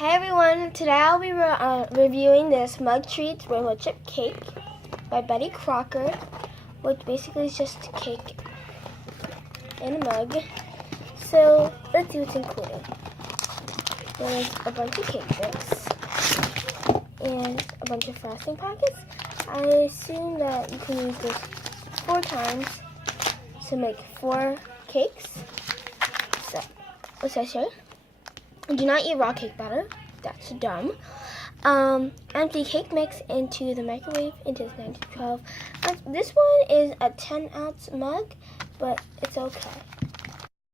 Hey everyone, today I'll be reviewing this Mug Treats Rainbow Chip Cake by Betty Crocker, which basically is just cake in a mug. So let's see what's included. There's a bunch of cake mix and a bunch of frosting packets. I assume that you can use this 4 times to make 4 cakes. So, what's that say? Do not eat raw cake batter. That's dumb. Empty cake mix into the microwave into 9 to 12. This one is a 10-ounce mug, but it's okay.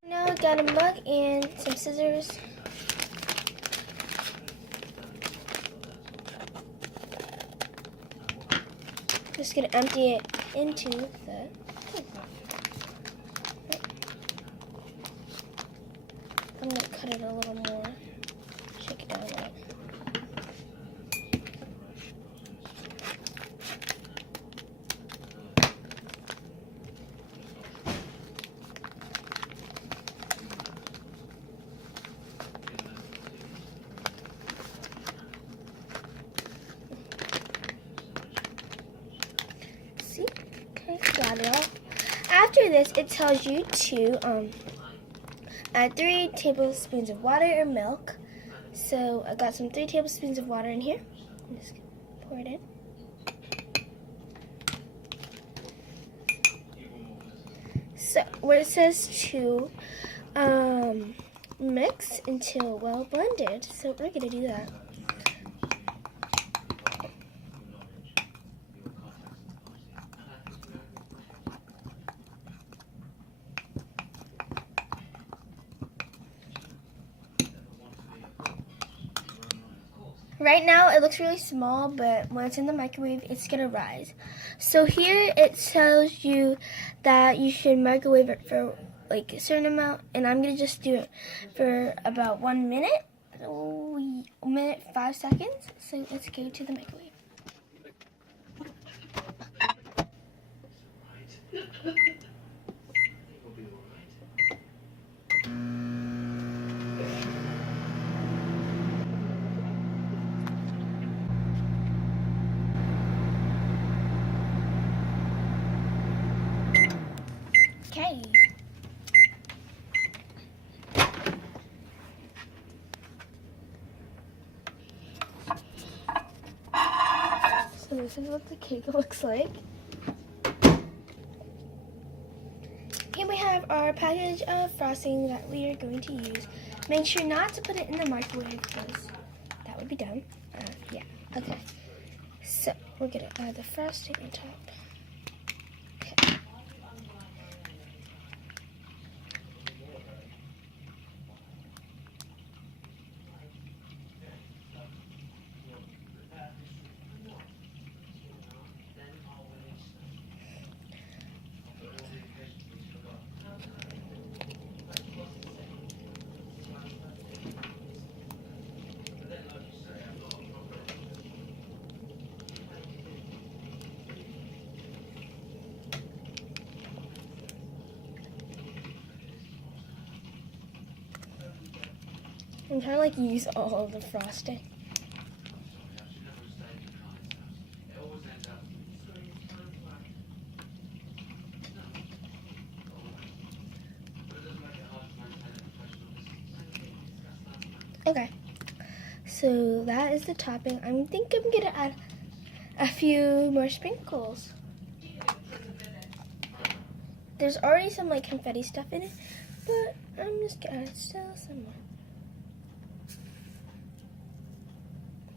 Now I got a mug and some scissors. Just gonna empty it into the cake. I'm gonna cut it a little more. Shake it down a bit. See? Okay, got it all. After this, it tells you to add 3 tablespoons of water or milk. So I got some 3 tablespoons of water in here. I'm just gonna pour it in. So where it says to mix until well blended, so we're gonna do that. Right now it looks really small, but when it's in the microwave, it's gonna rise. So here it tells you that you should microwave it for like a certain amount, and I'm gonna just do it for about 1 minute, 5 seconds. So let's go to the microwave. Okay. So this is what the cake looks like. Here we have our package of frosting that we are going to use. Make sure not to put it in the microwave because that would be dumb. Yeah, okay. So we're gonna add the frosting on top. Okay. I'm trying to like use all of the frosting. Okay, so that is the topping. I think I'm gonna add a few more sprinkles. There's already some like confetti stuff in it, but I'm just gonna add still some more.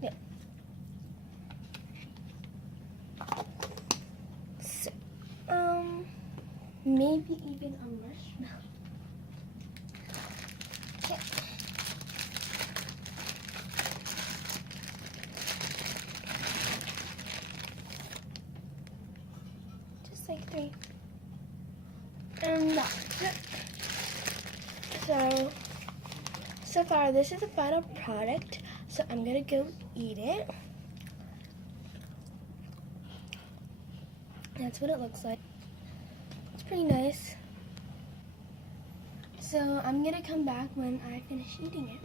Yeah. So, maybe even a marshmallow. Okay. Just like 3. And that's it. So far this is the final product. So I'm gonna go eat it. That's what it looks like. It's pretty nice. So I'm gonna come back when I finish eating it.